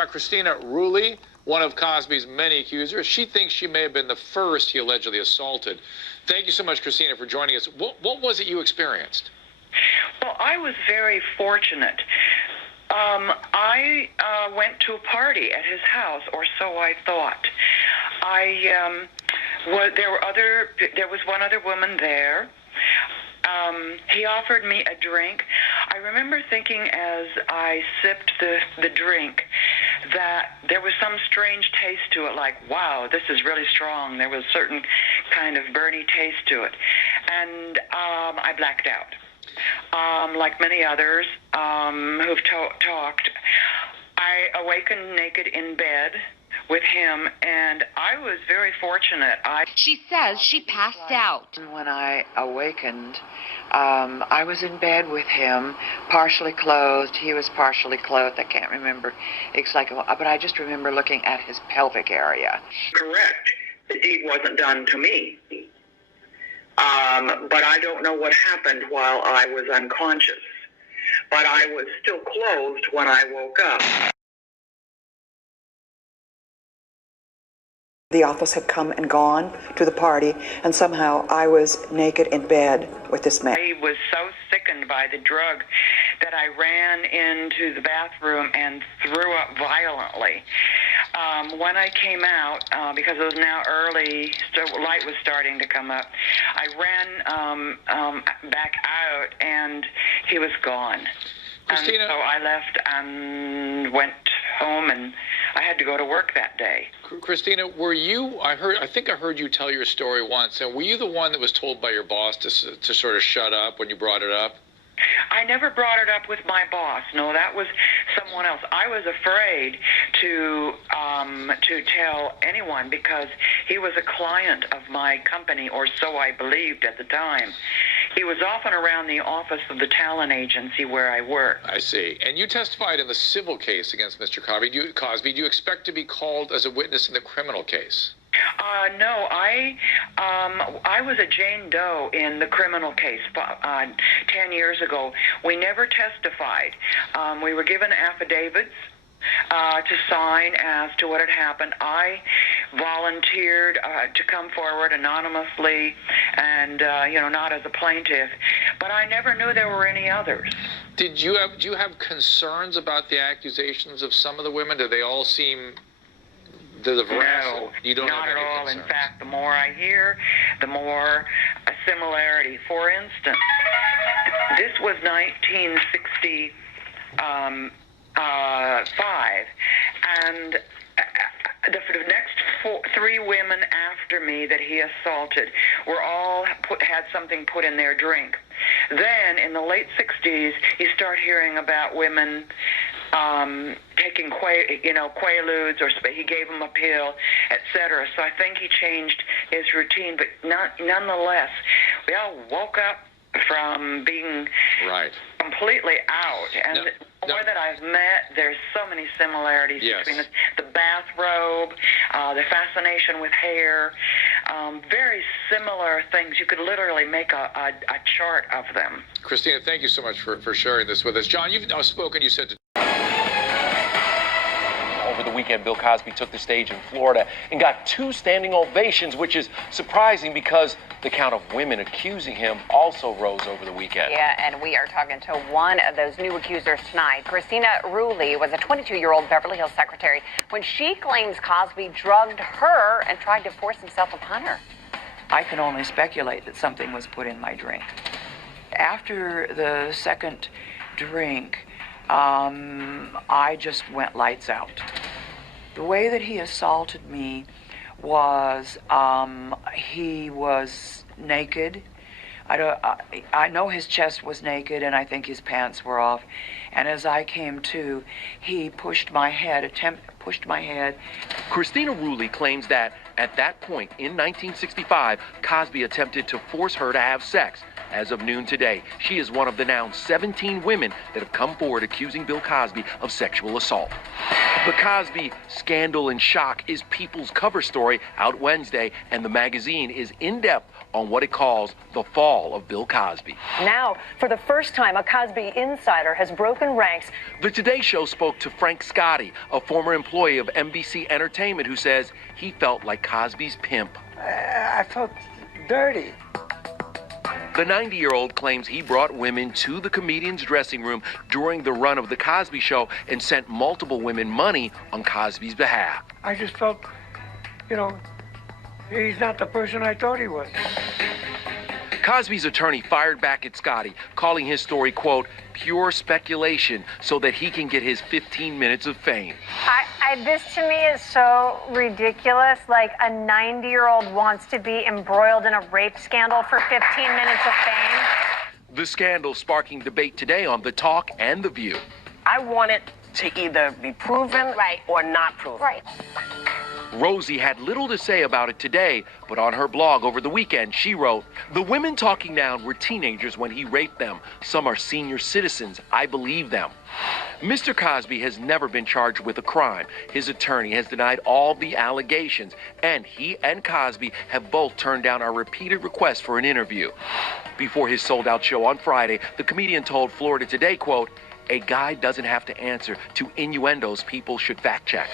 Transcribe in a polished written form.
Kristina Ruehli, one of Cosby's many accusers. She thinks she may have been the first he allegedly assaulted. Thank you so much, Kristina, for joining us. What was it you experienced? Well, I was very fortunate. I went to a party at his house, or so I thought. There was one other woman there. He offered me a drink. I remember thinking as I sipped the drink that there was some strange taste to it, like, wow, this is really strong. There was a certain kind of burny taste to it. And I blacked out. Like many others who've talked, I awakened naked in bed with him, and I was very fortunate. She says she passed out. When I awakened, I was in bed with him, partially clothed. He was partially clothed. I can't remember exactly, but I just remember looking at his pelvic area. Correct. The deed wasn't done to me. But I don't know what happened while I was unconscious. But I was still clothed when I woke up. The office had come and gone to the party, and somehow I was naked in bed with this man. I was so sickened by the drug that I ran into the bathroom and threw up violently. When I came out, because it was now early, so light was starting to come up, I ran back out, and he was gone. Kristina, and so I left and went home, and I had to go to work that day. Kristina, were you, I think I heard you tell your story once, and were you the one that was told by your boss to sort of shut up when you brought it up? I never brought it up with my boss. No, that was someone else. I was afraid to tell anyone because he was a client of my company, or so I believed at the time. He was often around the office of the talent agency where I worked. I see. And you testified in the civil case against Mr. Cosby. Do you expect to be called as a witness in the criminal case? No, I was a Jane Doe in the criminal case 10 years ago. We never testified. We were given affidavits to sign as to what had happened. I volunteered to come forward anonymously and, not as a plaintiff. But I never knew there were any others. Do you have concerns about the accusations of some of the women? Do they all seem... No, you don't not have at any all. concerns. In fact, the more I hear, the more a similarity. For instance, this was 1965, and the next three women after me that he assaulted were all had something put in their drink. Then, in the late 60s, you start hearing about women taking Quaaludes, or he gave them a pill, etc. So I think he changed his routine, but nonetheless, we all woke up from being completely out. And the more that I've met, there's so many similarities between us. The bathrobe, the fascination with hair, very similar things. You could literally make a chart of them. Kristina, thank you so much for sharing this with us. John, you've now spoken, you said to... Over the weekend, Bill Cosby took the stage in Florida and got 2 standing ovations, which is surprising because the count of women accusing him also rose over the weekend. Yeah, and we are talking to one of those new accusers tonight. Kristina Ruehli was a 22-year-old Beverly Hills secretary when she claims Cosby drugged her and tried to force himself upon her. I can only speculate that something was put in my drink. After the second drink, I just went lights out. The way that he assaulted me was he was naked. I know his chest was naked, and I think his pants were off. And as I came to, he pushed my head. Kristina Ruehli claims that at that point in 1965, Cosby attempted to force her to have sex. As of noon today, she is one of the now 17 women that have come forward accusing Bill Cosby of sexual assault. The Cosby Scandal and Shock is People's cover story out Wednesday, and the magazine is in-depth on what it calls the fall of Bill Cosby. Now, for the first time, a Cosby insider has broken ranks. The Today Show spoke to Frank Scotti, a former employee of NBC Entertainment, who says he felt like Cosby's pimp. I felt dirty. The 90-year-old claims he brought women to the comedian's dressing room during the run of The Cosby Show and sent multiple women money on Cosby's behalf. I just felt, he's not the person I thought he was. Cosby's attorney fired back at Scotti, calling his story, quote, pure speculation so that he can get his 15 minutes of fame. This to me is so ridiculous. Like, a 90-year-old wants to be embroiled in a rape scandal for 15 minutes of fame. The scandal sparking debate today on The Talk and The View. I want it to either be proven or not proven. Right. Rosie had little to say about it today, but on her blog over the weekend, she wrote, "The women talking down were teenagers when he raped them. Some are senior citizens. I believe them." Mr. Cosby has never been charged with a crime. His attorney has denied all the allegations, and he and Cosby have both turned down our repeated requests for an interview. Before his sold-out show on Friday, the comedian told Florida Today, quote, "A guy doesn't have to answer to innuendos people should fact-check."